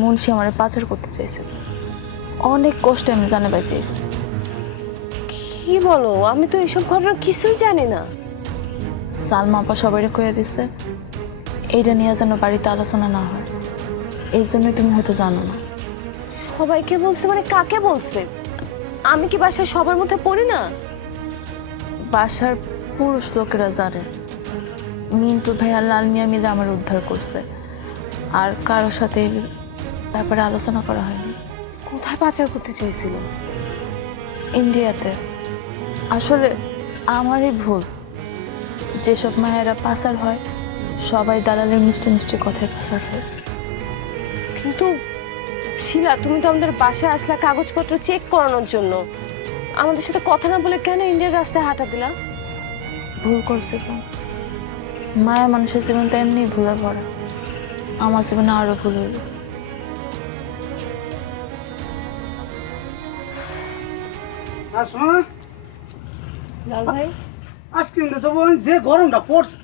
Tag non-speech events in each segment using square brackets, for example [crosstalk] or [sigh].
মুন্সি আমার পাচার করতে চাইছে। অনেক কষ্টে আমি জানাবার চাইছি কি বলো? আমি তো এইসব ঘটনা কিছুই জানি না। সালমা আপা সবাই কয়ে দিছে এইটা নিয়ে যেন বাড়িতে আলোচনা না হয়। এই জন্যই তুমি হয়তো জানো না। সবাইকে বলছে মানে কাকে বলছে? আমি কি বাসায় সবার মধ্যে পড়ি না? বাসার পুরুষ লোকেরা জানে মিন্টু ভাইয়া লাল মিয়া মিলে আমার উদ্ধার করছে। আর কারোর সাথে ব্যাপারে আলোচনা করা হয়নি। কোথায় পাচার করতে চেয়েছিল? ইন্ডিয়াতে। আসলে আমারই ভুল। যেসব মায়েরা পাচার হয় সবাই দালালের মিষ্টি মিষ্টি কথায় পাচার হয়। কিন্তু শিলা তুমি তো আমাদের বাসায় আসলা কাগজপত্র চেক করানোর জন্য। আমাদের সাথে কথা না বলে কেন ইন্ডিয়ার রাস্তায় হাঁটা দিলা? ভুল করছে তো মায়া মানুষের জীবন তো এমনি ভুলে পড়ে আমার জীবনে আরও ভুল হইল। আসমা। লাল ভাই। আইসক্রিম দিতে বলেন যে গরমটা পড়ছে।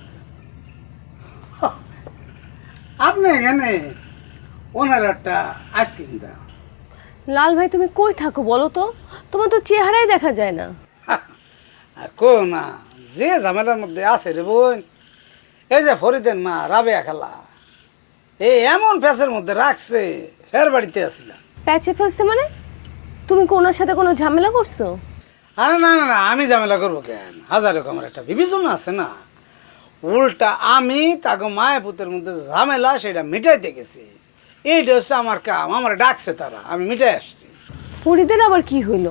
আপনি এখানে ওনার একটা আইসক্রিম লাল ভাই তুমি কই থাকো বলো তো? তোমার তো চেহারাই দেখা যায় না। আর কো না যে ঝামেলার মধ্যে আছে রে বোন এই যে ফরিদের মা রাবেয়া খালা এই এমন ফ্যাসের মধ্যে রাখছে ফের বাড়িতে আসলাম। প্যাচে ফেলছে মানে? তুমি কি ওনার সাথে কোনো ঝামেলা করছ? আরে না না না আমি ঝামেলা করব কেন? হাজার রকমের একটা বিবেচনা আছে না। উল্টা আমি তাকে মায়ের পুতের মধ্যে ঝামেলা সেটা মিটাইতে গেছি এইটা হচ্ছে আমার কাম আমার ডাকছে তারা আমি মিটাই আসছি। ফরিদের আবার কি হইল?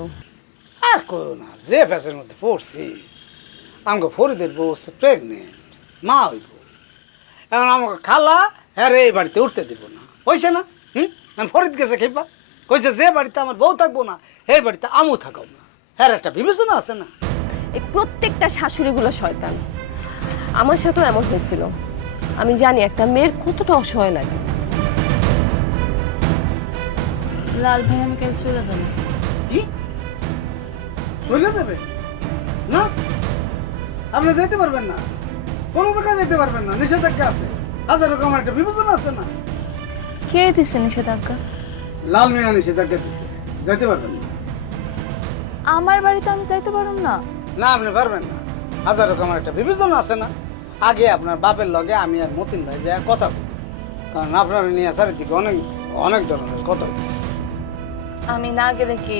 আর কইও না যে ফ্যাসের মধ্যে পড়ছি আমাকে ফরিদের বউ হচ্ছে প্রেগনেন্ট মা হইব। এখন আমাকে খালা হ্যাঁ রে এই বাড়িতে উঠতে দিব না। হয়েছে না? হুম? আমি ফরিদ গেছে খেপা। কইছে যে বাড়িতে আমার বউ থাকব না এই বাড়িতে আমু থাকব না। হ্যাঁ একটা বিবেচনা আছে না? এই প্রত্যেকটা শাশুড়িগুলো শয়তান। আমার সাথেও এমন হয়েছিল। আমি জানি একটা মেয়ের কতটা অসহায় লাগে। লাল ভাই আমি কাল চলে যাব। কি? চলে যাবে? না? আপনি যেতে পারবেন না। কোনো জায়গায় যেতে পারবেন না। নিষেধাজ্ঞা আছে। হাজার রকম একটা বিবেচনা আছে না? কে দিছে নিষেধাজ্ঞা? লাল মেয়া নিষেধাজ্ঞা দিচ্ছে যেতে পারবেন না। আমার বাড়িতে আমি যাইতে পারুম না। না আপনি পারবেন না। হাজার রকম একটা বিবেচনা আছে না? আগে আপনার বাপের লগে আমি আর মতিন ভাই যায় কথা বলি। কারণ আপনার নিয়ে চারিদিকে অনেক অনেক ধরনের কথা হইতেছে। আমি না গেলে কি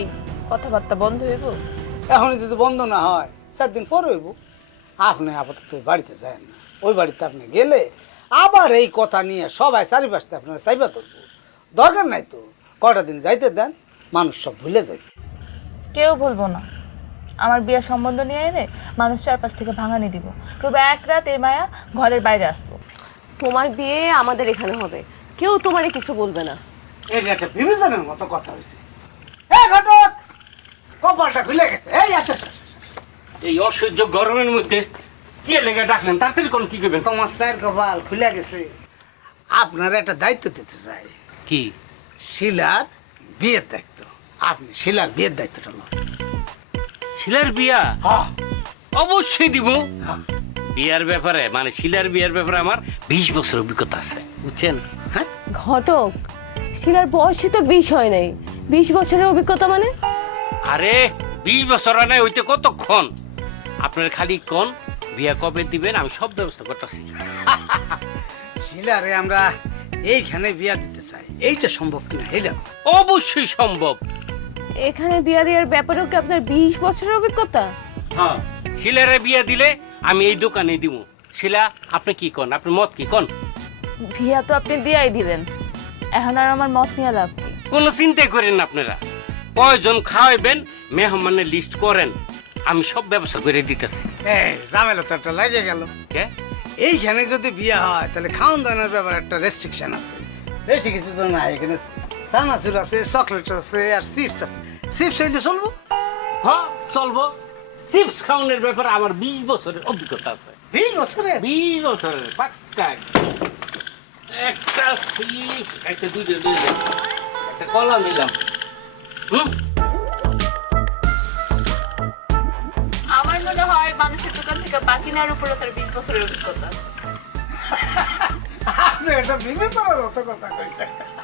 কথাবার্তা বন্ধ হইব? এখন যদি বন্ধ না হয় চার দিন পর হইব। আপনি আপাতত ওই বাড়িতে যায় না। ওই বাড়িতে আপনি গেলে আবার এই কথা নিয়ে সবাই চারিপাশটা আপনার চাইবা তুলব দরকার নাই তো। কটা দিন যাইতে দেন? মানুষ সব ভুলে যাবে কেউ বলব না। আমার বিয়ের সম্বন্ধ নিয়ে এলে মানুষ চারপাশ থেকে ভাঙানি দিব। কেউ বা এক রাত এই মায়া ঘরের বাইরে আসতো তোমার বিয়ে আমাদের এখানে হবে। কেউ তোমারে কিছু বলবে না। এটা একটা বিবেচনার মতো কথা হয়েছে এই ঘটক! কপালটা খুলে গেছে। এই আসো আসো, আসো, আসো। এই অসহ্য গরমের মধ্যে কি লেগে ডাকলেন? তাড়াতাড়ি কোন কি করবেন? তোমার স্যার কপাল খুলে গেছে। আপনার একটা দায়িত্ব দিতে চাই। কি? শিলার বিয়ের দায়িত্ব। আপনি শিলার বিয়ের দায়িত্বটা লন শিলার বিয়া? হ্যাঁ। অবশ্যই দিব। বিয়ার ব্যাপারে মানে শিলার বিয়ার ব্যাপারে আমার বিশ বছর অভিজ্ঞতা আছে। বুঝছেন? হ্যাঁ? ঘটক শিলার বয়সই তো বিষ হয় নাই। বিশ বছরের অভিজ্ঞতা মানে? আরে বিশ বছর নাই হইতে কতক্ষণ? আপনার খালি কোন বিয়া কবে দিবেন? আমি সব ব্যবস্থা করতেছি। শিলারে আমরা এইখানে বিয়া দিতে চাই। এইটা সম্ভব কিনা এইটা বল। অবশ্যই সম্ভব। এখানে বিয়া দেওয়ার ব্যাপারেও কি আপনার বিশ বছরের অভিজ্ঞতা? হ্যাঁ শিলারে বিয়া দিলে আমি এই দোকানে দিব। শিলা আপনি কি কন? আপনি মত কি? কন? বিয়া তো আপনি দিয়াই দিলেন। এখন আর আমার মত নিয়ে লাভ কি? কোনো চিন্তাই করেন না আপনারা। কয়জন খাওয়াইবেন মেহমানের লিস্ট করেন। আমি সব ব্যবস্থা করে দিতেছি। এই ঝামেলা তো একটা লাগে গেল। কে? এইখানে যদি বিয়ে হয় তাহলে খাওয়ান দাওয়ানোর ব্যাপারে একটা রেস্ট্রিকশন আছে। বেশি কিছু তো না এখানে সানাসুর আছে চকলেট আছে আর চিপস আছে। চিপস হইলে চলবো? হ্যাঁ চলবো। চিপস খাওয়ানোর ব্যাপারে আমার বিশ বছরের অভিজ্ঞতা আছে। বিশ বছরে বিশ বছরের পাক্কা একটা চিপস একটা দুইটা দুইটা। একটা কলা নিলাম। হুম? আমার মনে হয় মানুষের দোকান থেকে বাকি নেওয়ার উপরে তার বিশ বছরের অভিজ্ঞতা [laughs] だから耳ネソラの男の子にしたら。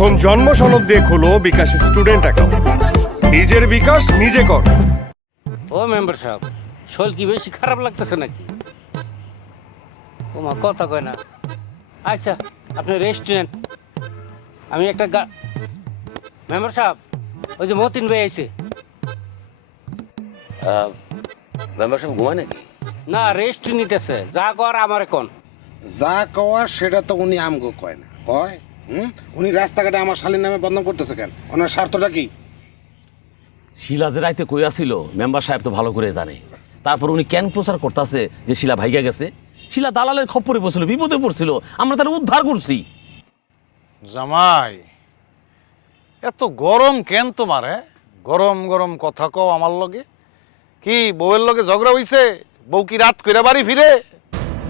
এখন জন্ম সনদ দিয়ে খোলো বিকাশ স্টুডেন্ট অ্যাকাউন্ট নিজের বিকাশ নিজে কর। ও মেম্বার সাহেব শোল কি বেশি খারাপ লাগতেছে নাকি? তোমার কথা কয় না। আচ্ছা আপনি রেস্টুরেন্ট আমি একটা গা মেম্বার সাহেব ওই যে মতিন ভাই আইছে। মেম্বারশিপ ঘুমায় নাকি? না রেস্ট নিতেছে। যা কর আমার এখন। যা কওয়ার সেটা তো উনি আমগো কয় না। কয়? হুম? উনি রাস্তাঘাটে আমার শালীর নামে বদনাম করতেছে কেন? ওনার স্বার্থটা কি? শিলা যে রাইতে কই আসিল মেম্বার সাহেব তো ভালো করে জানে। তারপর উনি কেন প্রচার করতেছে যে শিলা ভাইগা গেছে? শিলা দালালের খপ্পরে পড়ছিল বিপদে পড়ছিল আমরা তার উদ্ধার করছি। জামাই এত গরম কেন তোমার হ্যাঁ? গরম গরম কথা কও আমার লগে। কি বউয়ের লগে ঝগড়া হইছে? বউ কি রাত কইরা বাড়ি ফিরে?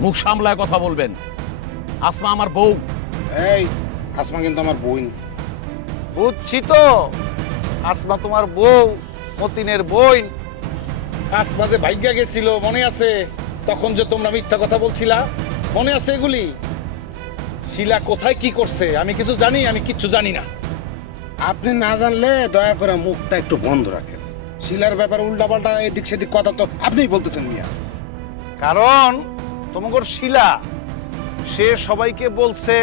মুখ সামলায় কথা বলবেন। আসমা আমার বউ। এই আসমা কিন্তু আমার বোন। বুঝছি তো। আসমা তোমার বউ মতিনের বই আসমা যে ভাগ্যা গেছিল মনে আছে? তখন যে তোমরা মিথ্যা কথা বলছিলা মনে আছে এগুলি? শিলা কোথায় কি করছে? আমি কিছু জানি আমি কিচ্ছু জানি না। আপনি না জানলে দয়া করে মুখটা একটু বন্ধ রাখেন। শিলার ব্যাপারে উল্টাপাল্টা এদিক সেদিক কথা তো আপনিই বলতেছেন মিয়া। কারণ তোমাগর শিলা সে সবাইকে বলছে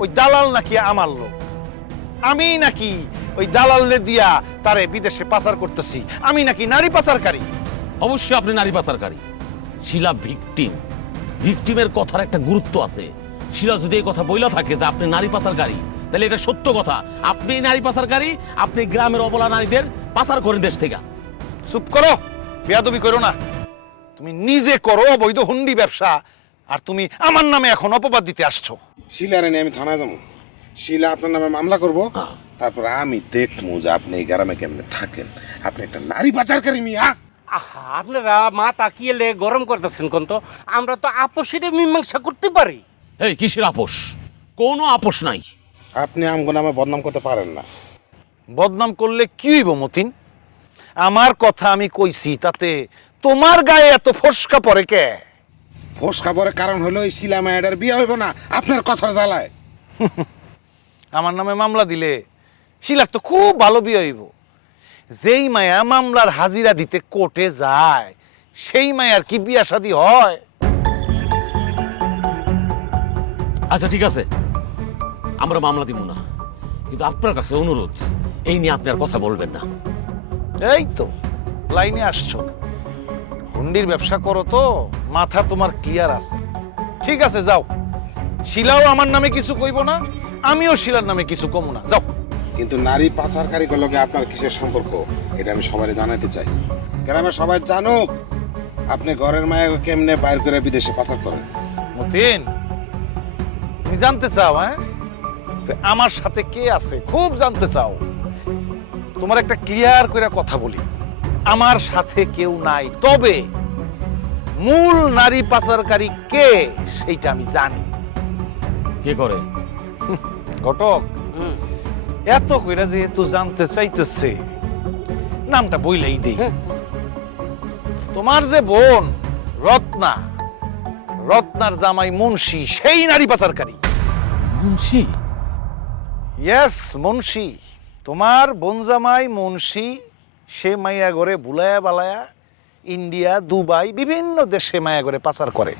ওই দালাল নাকি আমার লোক? আমি নাকি ওই দালালে দিয়া তারে বিদেশে পাচার করতেছি। আমি নাকি নারী পাচারকারী? অবশ্যই আপনি নারী পাচারকারী। শিলা ভিকটিম। ভিকটিমের কথার একটা গুরুত্ব আছে। শিলা যদি এই কথা বইলা থাকে যে আপনি নারী পাচারকারী তাহলে এটা সত্য কথা। আপনি নারী পাচারকারী আপনি গ্রামের অবলা নারীদের পাচার করেন দেশ থেকে। চুপ করো বেয়াদবি করো না। তুমি নিজে করো অবৈধ হুন্ডি ব্যবসা আর তুমি আমার নামে এখন অপবাদ দিতে আসছো। শিলারে নিয়ে আমি থানায় যাব। শিলা আপনার নামে মামলা করব। তারপর আমি দেখব যে আপনি এই গ্রামে কেমনে থাকেন। আপনি একটা নারী পাচারকারী মিয়া। আহা আপনারা মা তাকিয়ে লে গরম করতেছেন কোন তো? আমরা তো আপোষের মীমাংসা করতে পারি। এই কিসের আপোষ? কোনো আপোষ নাই। আপনি আমগো নামে বদনাম করতে পারেন না। বদনাম করলে কি হইব মতিন? আমার কথা আমি কইছি তাতে তোমার গায়ে এত ফসকা পড়ে কে? ফোস খাবারের কারণ হলো এই শিলা মায়াডার বিয়ে হইব না আপনার কথার জ্বালায়। [laughs] আমার নামে মামলা দিলে শিলার তো খুব ভালো বিয়ে হইব। যেই মায়া মামলার হাজিরা দিতে কোর্টে যায় সেই মায়ার কি বিয়া শাদী হয়? আচ্ছা ঠিক আছে। আমরা মামলা দিব না। কিন্তু আপনার কাছে অনুরোধ এই নিয়ে আপনি আর কথা বলবেন না। এই তো লাইনে আসছো। হুন্ডির ব্যবসা করো তো। মাথা তোমার ক্লিয়ার আছে। ঠিক আছে যাও। শিলাও আমার নামে কিছু কইব না আমিও শিলার নামে কিছু কম না। যাও। কিন্তু নারী পাচারকারী লগে আপনার কিসের সম্পর্ক? এটা আমি সবাই জানাতে চাই। গ্রামের সবাই জানুক আপনি ঘরের মায়া কেমনে বাইর করে বিদেশে পাচার করেন। মতিন তুমি জানতে চাও হ্যাঁ? যে আমার সাথে কে আছে খুব জানতে চাও। তোমার একটা ক্লিয়ার করে কথা বলি। আমার সাথে কেউ নাই তবে মূল নারী পাচারকারী কে? সেইটা আমি জানি। কে করে? [laughs] ঘটক। এত কইরা যেহেতু জানতে চাইতেছে নামটা বইলেই দেই। তোমার যে বোন রত্না রত্নার জামাই মুন্সি সেই নারী পাচারকারী। মুন্সি? ইয়েস মুন্সি। তোমার বোন জামাই মুন্সি সে মাইয়া ঘরে বুলায়া বালায়া ইন্ডিয়া দুবাই বিভিন্ন দেশে মায়া ঘরে পাচার করে।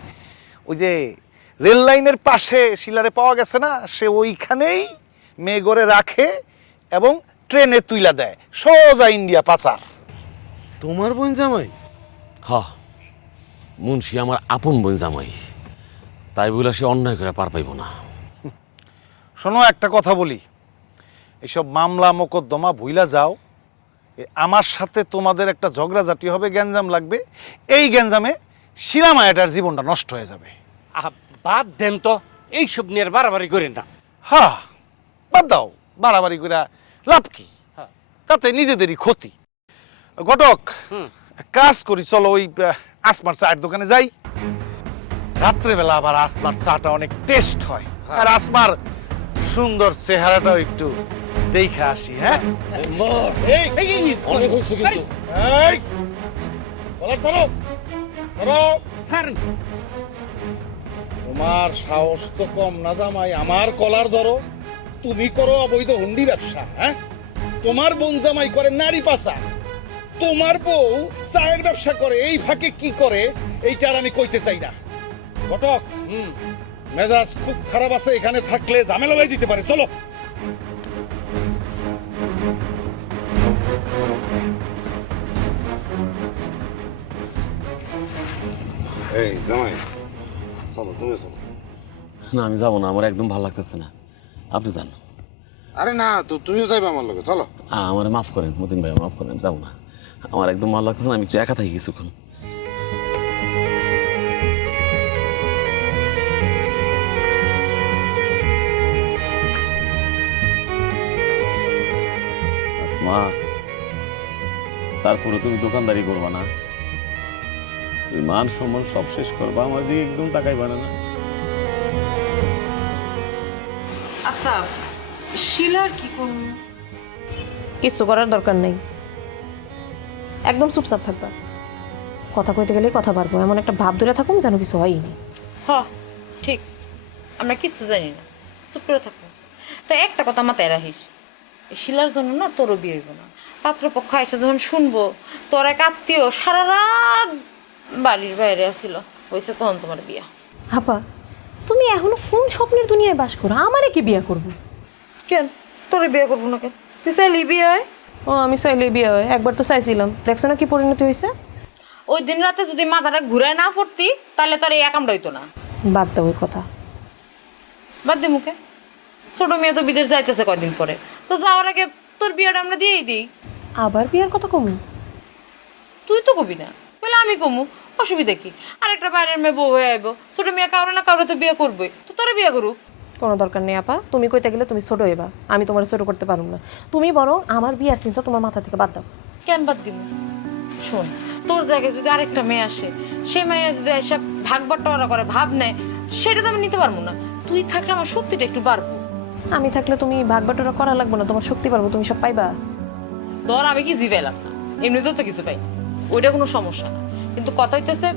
ওই যে রেল লাইনের পাশে শিলারে পাওয়া গেছে না সে ওইখানেই মেয়ে রাখে এবং ট্রেনে তুইলা দেয়। সোজা ইন্ডিয়া পাচার। তোমার বোন জামাই? হ মুন্সি আমার আপন বোন জামাই। তাই বলে সে অন্যায় করে পার পাইব না। শোনো একটা কথা বলি। এইসব মামলা মোকদ্দমা ভুইলা যাও। আমার সাথে তোমাদের একটা ঝগড়াঝাটি হবে গ্যাঞ্জাম লাগবে। এই গ্যাঞ্জামে শিলা মায়াটার জীবনটা নষ্ট হয়ে যাবে। আহা বাদ দেন তো এইসব নিয়ে আর বাড়াবাড়ি করেন না। হা বাদ দাও বাড়াবাড়ি করে লাভ কি? হ্যাঁ। তাতে নিজেদেরই ক্ষতি। ঘটক এক কাজ করি চলো ওই আহ, আসমার চায়ের দোকানে যাই। রাত্রেবেলা আবার আসমার চাটা অনেক টেস্ট হয়। আর আসমার সুন্দর চেহারাটাও একটু দেখে আসি হ্যাঁ? অনেক হয়েছে কিন্তু। তোমার সাহস তো কম না জামাই আমার কলার ধরো। তুমি করো অবৈধ হুন্ডি ব্যবসা হ্যাঁ? তোমার বোন জামাই করে নারী পাচার। তোমার বউ চায়ের ব্যবসা করে এই ফাঁকে কি করে এইটা আর আমি কইতে চাই না। ঘটক হুম। মেজাজ খুব খারাপ আছে এখানে থাকলে ঝামেলা হয়ে যেতে পারে চলো। এই জামাই। চলো তুমি চলো। না আমি যাব না আমার একদম ভালো লাগতেছে না। আপনি যান। আরে না তো তুমিও যাইবে আমার লগে চলো। আমার মাফ করেন মতিন ভাই মাফ করেন যাব না। আমার একদম ভালো লাগতেছে না আমি একটু একা থাকি কিছুক্ষণ। তারপরে তুমি দোকানদারি করবা না? তুমি মান সম্মান সব শেষ করবা আমার দিকে একদম তাকাইবা না না। আচ্ছা শিলার কি কোন কিছু করার দরকার নেই। একদম চুপচাপ থাকবা। কথা কইতে গেলে কথা পারব এমন একটা ভাব ধরে থাকুম যেন কিছু হয়নি হ ঠিক। আমরা কিছু জানি না চুপ করে থাকব তা একটা কথা মাথায় রাখিস এই শিলার জন্য না তোরও বিয়ে হইব না। পাত্রপক্ষ এসে যখন শুনব তোর এক আত্মীয় সারা রাত বাড়ির বাইরে আসিল হয়েছে তখন তোমার বিয়া। হাপা তুমি এখনও কোন স্বপ্নের দুনিয়ায় বাস করো? আমারে কি বিয়ে করব? কেন? তোরে বিয়ে করব না কেন? তুই চাইলি বিয়ে হয়? ও আমি চাইলে বিয়ে হয়। একবার তো চাইছিলাম। দেখছ না কি পরিণতি হয়েছে ওই দিন রাতে যদি মাথাটা ঘুরায় না পড়তি তাহলে তোর এই একামটা হইতো না। বাদ দাও ওই কথা। বাদ দে মুখে। ছোট মেয়ে তো বিদেশ যাইতেছে কয়দিন পরে। তো যাওয়ার আগে তোর বিয়েটা আমরা দিয়েই দিই। আবার বিয়ের কথা কমু? তুই তো কবি না। আমি কমু অসুবিধা কি? আরেকটা বাইরের মেয়ে বউ হয়ে আইব। ছোট মেয়ে কাউরে না কারও তো বিয়ে করবই। তো তোরা বিয়ে করুক। কোনো দরকার নেই আপা তুমি কইতে গেলে তুমি ছোট হইবা আমি তোমার ছোট করতে পারব না। তুমি বরং আমার বিয়ার চিন্তা তোমার মাথা থেকে বাদ দাও। কেন বাদ দিব? শোন তোর জায়গায় যদি আরেকটা মেয়ে আসে সে মেয়ে যদি এসে ভাগ বাটোয়ারা করে ভাব নেয় সেটা তো আমি নিতে পারব না। তুই থাকলে আমার শক্তিটা একটু বাড়বো। আমি থাকলে তুমি ভাগ বাটোরা করা লাগবে না তোমার শক্তি পারব তুমি সব পাইবা। ধর আমি কিছুই পেলাম না। এমনিতেও তো কিছু পাই। ওইটা কোনো সমস্যা না। কিন্তু কথা হইতেছে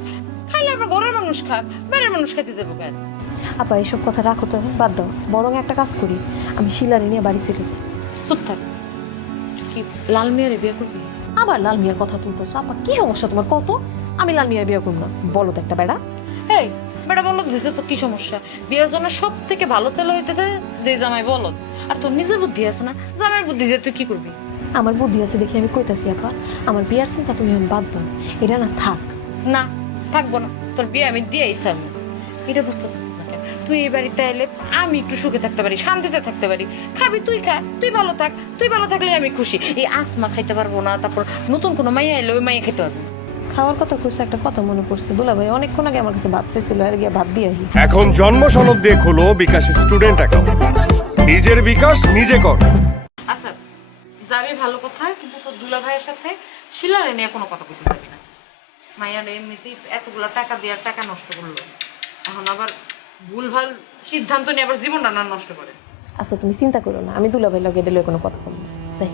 খাইলে আমার ঘরের মানুষ খাক বাইরের মানুষ খাইতে যাব কেন? আপা এইসব কথা রাখো তো বাদ দাও। বরং একটা কাজ করি আমি শিলারে নিয়ে বাড়ি চলে যাই। চুপ থাক। তুই কি লাল মেয়ের বিয়ে করবি? আবার লাল মিয়ার কথা তুলতেছো? আপা কি সমস্যা তোমার? কত আমি লাল মিয়ার বিয়ে করব না। বলো তো একটা বেড়া। এই বেটা বলদ হয়েছে তো কি সমস্যা? বিয়ের জন্য সব থেকে ভালো ছেলে হইতেছে যে জামাই বলদ আর তোর নিজের বুদ্ধি আছে না? জামাইয়ের বুদ্ধি দিয়ে তুই কি করবি? আমার বুদ্ধি আছে দেখি আমি কইতাছি আপা আমার বিয়ার চিন্তা তুমি আমি বাদ দাও। এটা না থাক। না থাকব না। তোর বিয়ে আমি দিয়েই সামনে এটা বুঝতেছিস না তুই এই বাড়িতে এলে আমি একটু সুখে থাকতে পারি শান্তিতে থাকতে পারি। খাবি তুই খা। তুই ভালো থাক। তুই ভালো থাকলে আমি খুশি। এই আসমা খাইতে পারব না তারপর নতুন কোনো মাইয়া এলে ওই মাইয়া খেতে পারব খাওয়ার কথা কইছে একটা কথা মনে পড়ছে। দুলা ভাই অনেকক্ষণ আগে আমার কাছে ভাত চাইছিল আর গিয়ে ভাত দিয়ে আহি। এখন জন্ম সনদ দিয়ে খোলো বিকাশ স্টুডেন্ট অ্যাকাউন্ট। নিজের বিকাশ নিজে কর। যাবি ভালো কথা কিন্তু তোর দুলা ভাইয়ের সাথে শিলারে নিয়ে কোনো কথা বলতে যাবি না। মাইয়ার এমনিতেই এতগুলো টাকা দিয়ে টাকা নষ্ট করল। এখন আবার ভুলভাল সিদ্ধান্ত নিয়ে আবার জীবনটা না নষ্ট করে। আচ্ছা তুমি চিন্তা করো না আমি দুলা ভাই লগে লইয়া কোনো কথা বলব যাই।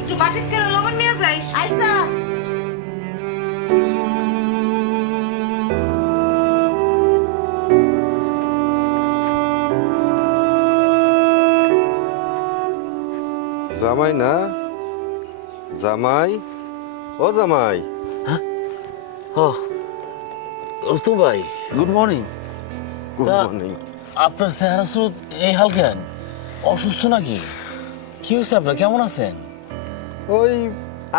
একটু বাকেট করে লবণ নিয়ে যাইস আইসা। জামাই না? জামাই? ও জামাই। ও রুস্তম ভাই। গুড মর্নিং গুড মর্নিং আপনার চেহারা স্রোত এই হাল কেন অসুস্থ নাকি? কি হয়েছে আপনার? কেমন আছেন? ওই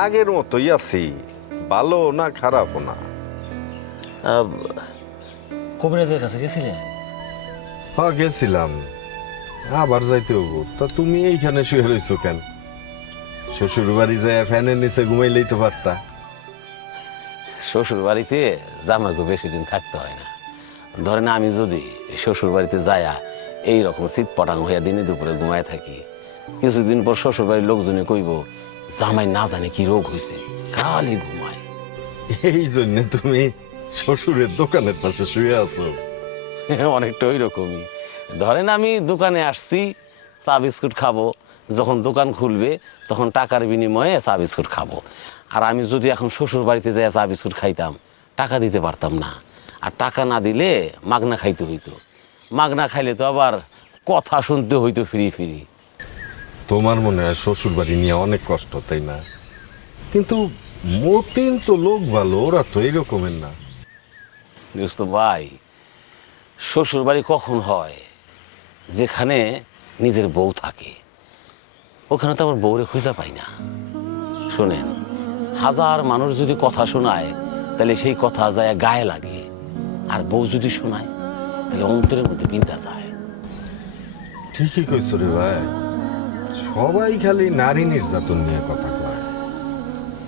আগের মতোই আছি। ভালো না খারাপও না। কবিরাজের কাছে গেছিলেন? হ্যাঁ গেছিলাম। আবার যাইতে হব তা তুমি এইখানে শুয়ে রইছো কেন? শ্বশুর বাড়ি যায় ফ্যানের নিচে ঘুমাইলেই তো পারতা। শ্বশুর বাড়িতে জামাইকে বেশি দিন থাকতে হয় না। ধরেন আমি যদি শ্বশুর বাড়িতে যায়া এই রকম শীত পটাং হইয়া দিনে দুপুরে ঘুমায় থাকি কিছুদিন পর শ্বশুর বাড়ির লোকজনে কইব জামাই না জানে কি রোগ হয়েছে খালি ঘুমায়। এই জন্য তুমি শ্বশুরের দোকানের পাশে শুয়ে আছো। অনেকটা ওই রকমই ধরেন আমি দোকানে আসছি চা বিস্কুট খাব যখন দোকান খুলবে তখন টাকার বিনিময়ে চা বিস্কুট খাব। আর আমি যদি এখন শ্বশুর বাড়িতে যাই চা বিস্কুট খাইতাম টাকা দিতে পারতাম না। আর টাকা না দিলে মাগনা খাইতে হইতো। মাগনা খাইলে তো আবার কথা শুনতে হইতো ফিরি ফিরি। তোমার মনে হয় শ্বশুর বাড়ি নিয়ে অনেক কষ্ট তাই না? কিন্তু মতিন তো লোক ভালো ওরা তো এইরকমের না। দোস্ত ভাই শ্বশুর বাড়ি কখন হয়? যেখানে নিজের বউ থাকে। ওখানে তো আমার বউরে খুঁজে পাই না। শোনেন হাজার মানুষ যদি কথা শোনায় তাহলে সেই কথা যায় গায়ে লাগে। আর বউ যদি শোনায় তাহলে অন্তরের মধ্যে বিন্দা যায়। ঠিকই কইছ রে ভাই। সবাই খালি নারী নির্যাতন নিয়ে কথা কয়।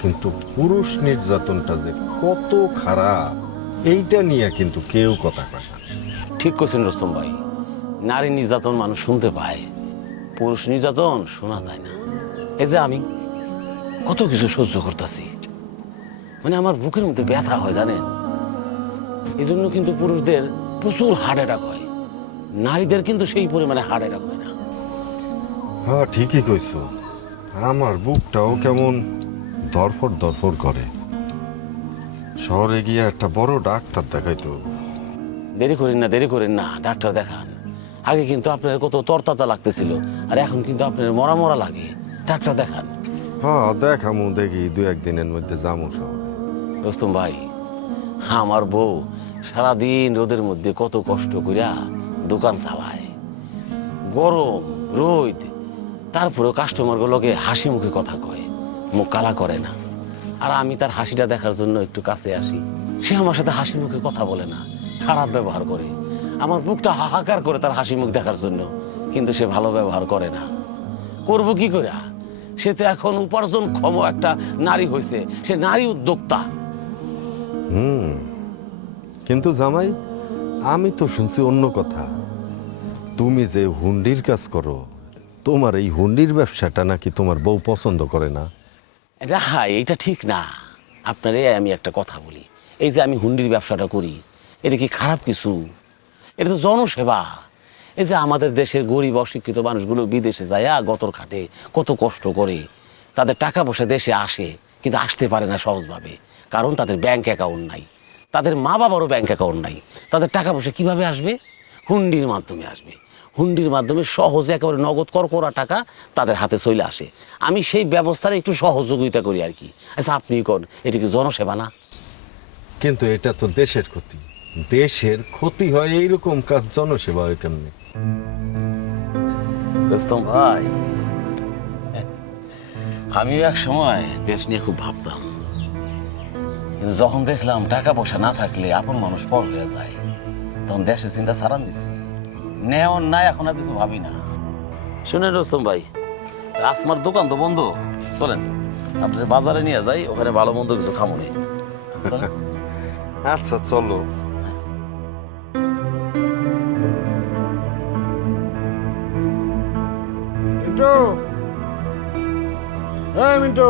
কিন্তু পুরুষ নির্যাতনটা যে কত খারাপ এইটা নিয়ে কিন্তু কেউ কথা কয় না। ঠিক করছেন রস্তম ভাই। নারী নির্যাতন মানুষ শুনতে পায়। পুরুষ নির্যাতন শোনা যায় না। এই যে আমি কত কিছু সহ্য করতেছি। মানে আমার বুকের মধ্যে ব্যথা হয় জানেন? এই জন্য কিন্তু পুরুষদের প্রচুর হার্ট অ্যাটাক হয়। নারীদের কিন্তু সেই পরিমাণে হার্ট অ্যাটাক হয় না। হ্যাঁ ঠিকই কইছ। আমার বুকটাও কেমন ধরফর ধরফর করে। শহরে গিয়ে একটা বড় ডাক্তার দেখাইতো। দেরি করেন না দেরি করেন না ডাক্তার দেখান। আগে কিন্তু আপনার কত তরতাজা লাগতেছিল আর এখন কিন্তু আপনার মরা মরা লাগে। ডাক্তার দেখান। হ্যাঁ দেখামু দেখি দু একদিনের মধ্যে যামু শহরে। রস্তম ভাই আমার বউ সারাদিন রোদের মধ্যে কত কষ্ট কইরা দোকান চালায়। গরম রোদ তারপরেও কাস্টমার গুলোকে হাসি মুখে কথা কয় মুখ কালা করে না। আর আমি তার হাসিটা দেখার জন্য একটু কাছে আসি। সে আমার সাথে হাসি মুখে কথা বলে না খারাপ ব্যবহার করে। আমার বুকটা হাহাকার করে তার হাসি মুখ দেখার জন্য। কিন্তু সে ভালো ব্যবহার করে না। করব কি করে? সে তো এখন উপার্জন ক্ষম একটা নারী হয়েছে সে নারী উদ্যোক্তা। হুম। কিন্তু জামাই আমি তো শুনছি অন্য কথা। তুমি যে হুন্ডির কাজ করো তোমার এই হুন্ডির ব্যবসাটা নাকি তোমার বউ পছন্দ করে না? রাহাই এটা ঠিক না। আপনারে আমি একটা কথা বলি। এই যে আমি হুন্ডির ব্যবসাটা করি এটা কি খারাপ কিছু? এটা তো জনসেবা। এই যে আমাদের দেশের গরিব অশিক্ষিত মানুষগুলো বিদেশে যায় গতর খাটে কত কষ্ট করে, তাদের টাকা পয়সা দেশে আসে, কিন্তু আসতে পারে না সহজভাবে, কারণ তাদের ব্যাংক অ্যাকাউন্ট নাই। তাদের মা বাবারও ব্যাংক অ্যাকাউন্ট নাই। তাদের টাকা পয়সা কীভাবে আসবে? হুন্ডির মাধ্যমে আসবে। হুন্ডির মাধ্যমে সহজে একেবারে নগদ কর করা টাকা তাদের হাতে চলে আসে। আমি সেই ব্যবস্থার একটু সহযোগিতা করি আর কি। আচ্ছা আপনি কোন? এটা কি জনসেবা না? কিন্তু এটা তো দেশের ক্ষতি। দেশের ক্ষতি হয় এইরকম কাজ জনসেবা হয় কেমনে? রুস্তম ভাই আমিও এক সময় দেশ নিয়ে খুব ভাবতাম। কিন্তু যখন দেখলাম টাকা পয়সা না থাকলে আপন মানুষ পর হয়ে যায় তখন দেশের চিন্তা সারান দিছি। নেওয়ার নাই এখন আর কিছু ভাবি না। শুনেন রুস্তম ভাই আসমার দোকান তো বন্ধ। চলেন আপনার বাজারে নিয়ে যাই ওখানে ভালো মন্দ কিছু খামো নি। আচ্ছা চলো। মিন্টু। এই মিন্টু।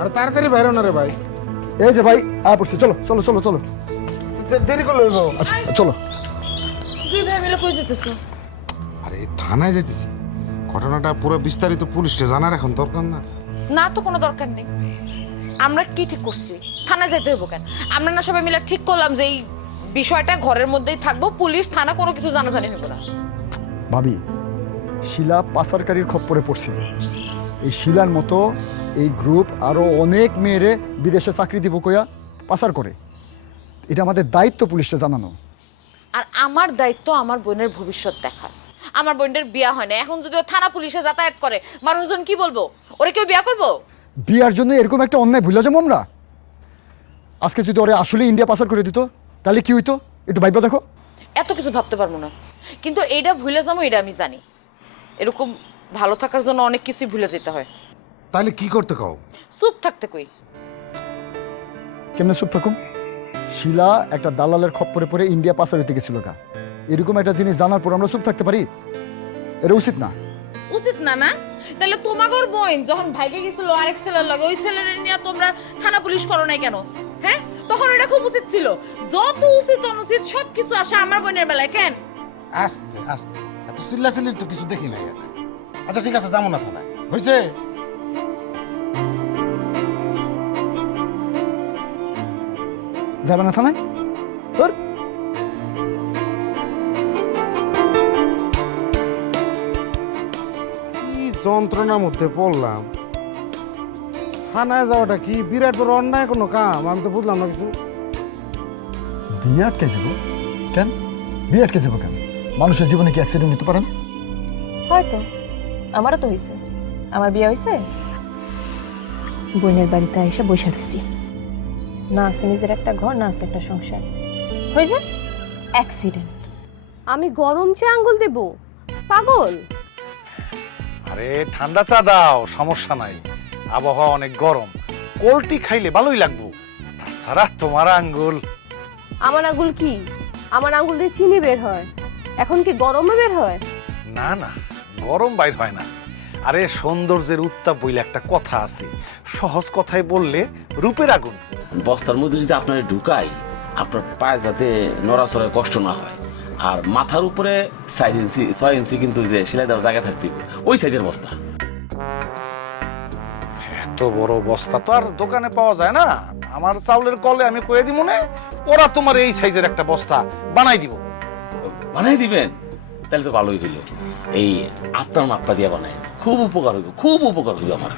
আরে তাড়াতাড়ি বাইরে না রে ভাই। এই যে ভাই আয় পড়ছি চলো চলো চলো চলো। দেরি করলে হইব। আচ্ছা চলো। তুই ভাই মিলে কই যেতেছো? আরে থানায় যেতেছি ঘটনাটা পুরো বিস্তারিত পুলিশে জানার এখন দরকার না। না তো কোনো দরকার নেই। আমরা কি ঠিক করছি? থানায় যেতে হইব কেন? আমরা না সবাই মিলে ঠিক করলাম যে এই বিষয়টা ঘরের মধ্যেই থাকব। পুলিশ থানা কোনো কিছু জানাজানি হইব না। ভাবি শিলা পাচারকারীর খপ্পরে পড়ছিল। এই শিলার মতো এই গ্রুপ আরও অনেক মেয়েরে বিদেশে চাকরি দিব কইয়া পাচার করে। এটা আমাদের দায়িত্ব পুলিশকে জানানো। আর আমার দায়িত্ব আমার বোনের ভবিষ্যৎ দেখার। আমার বোনের বিয়া হয় না। এখন যদি ও থানা পুলিশে যাতায়াত করে মানুষজন কি বলব? ওরে কেউ বিয়া করব? বিয়ার জন্য এরকম একটা অন্যায় ভুলে যাব আমরা। আজকে যদি ওরে আসলে ইন্ডিয়া পাচার করে দিত তাহলে কি হইতো? একটু ভাইবা দেখো। এত কিছু ভাবতে পারব না। কিন্তু এইটা ভুলে যাব এটা আমি জানি। এরকম ভালো থাকার জন্য অনেক কিছুই ভুলে যেতে হয়। তাহলে কি করতে কও? চুপ থাকতে কই? কেমনে চুপ থাকুম? শিলা একটা দালালের খপ্পরে পরে ইন্ডিয়া পাচার হইতে গেছিল গা। এরকম একটা জিনিস জানার পর আমরা চুপ থাকতে পারি? এটা উচিত না। উচিত না না? তাহলে তোমাগর বোন যখন ভাইকে গেছিল আরেক ছেলের লগে ওই ছেলের নিয়ে তোমরা থানা পুলিশ করো নাই কেন? হ্যাঁ? তখন এটা খুব উচিত ছিল। যত উচিত অনুচিত সব কিছু আসে আমার বোনের বেলায় কেন? আস্তে আস্তে। এত চিল্লা চিল্লির তো কিছু দেখি নাই আচ্ছা ঠিক আছে যাব না থানায়। হয়েছে যাবে না থানায়? কি যন্ত্রণার মধ্যে পড়লাম। থানায় যাওয়াটা কি বিরাট বড় অন্যায় কোনো কাম? আমি তো বুঝলাম না কিছু। বিয়ে আটকে যাব কেন? বিয়ে আটকে যাব কেন? মানুষের জীবনে কি অ্যাক্সিডেন্ট হতে পারে? না হয়তো। আমারও তো হয়েছে। আমার বিয়ে হয়েছে। বোনের বাড়িতে এসে বসে রয়েছি। না আছে নিজের একটা ঘর না আছে একটা সংসার। হয়েছে? অ্যাক্সিডেন্ট আমি গরম চেয়ে আঙ্গুল দেব। পাগল? আরে ঠান্ডা চা দাও সমস্যা নাই। আবহাওয়া অনেক গরম। কোল্টি খাইলে ভালোই লাগবো। তাছাড়া তোমার আঙ্গুল। আমার আঙ্গুল কি? আমার আঙ্গুল দিয়ে চিনি বের হয়। এখন কি গরমে বের হয়? না না গরম বাইর হয় না। আরে সৌন্দর্যের উত্তাপ বইলে একটা কথা আছে। সহজ কথায় বললে রূপের আগুন। বস্তার মধ্যে যদি আপনার ঢুকাই আপনার পায়ে যাতে নড়াচড়ায় কষ্ট না হয়। আর মাথার উপরে সাইজ ইঞ্চি ছয় ইঞ্চি কিন্তু যে সেলাই দেওয়ার জায়গা থাকতে হবে, ওই সাইজের বস্তা। এত বড় বস্তা তো আর দোকানে পাওয়া যায় না। আমার চাউলের কলে আমি কয়ে দিব না ওরা তোমার এই সাইজের একটা বস্তা বানাই দিব। বানাই দিবেন, তাহলে তো ভালোই হইল। এই আপনার মাপটা দিয়ে বানাই, খুব উপকার হইব, খুব উপকার হইব আমার।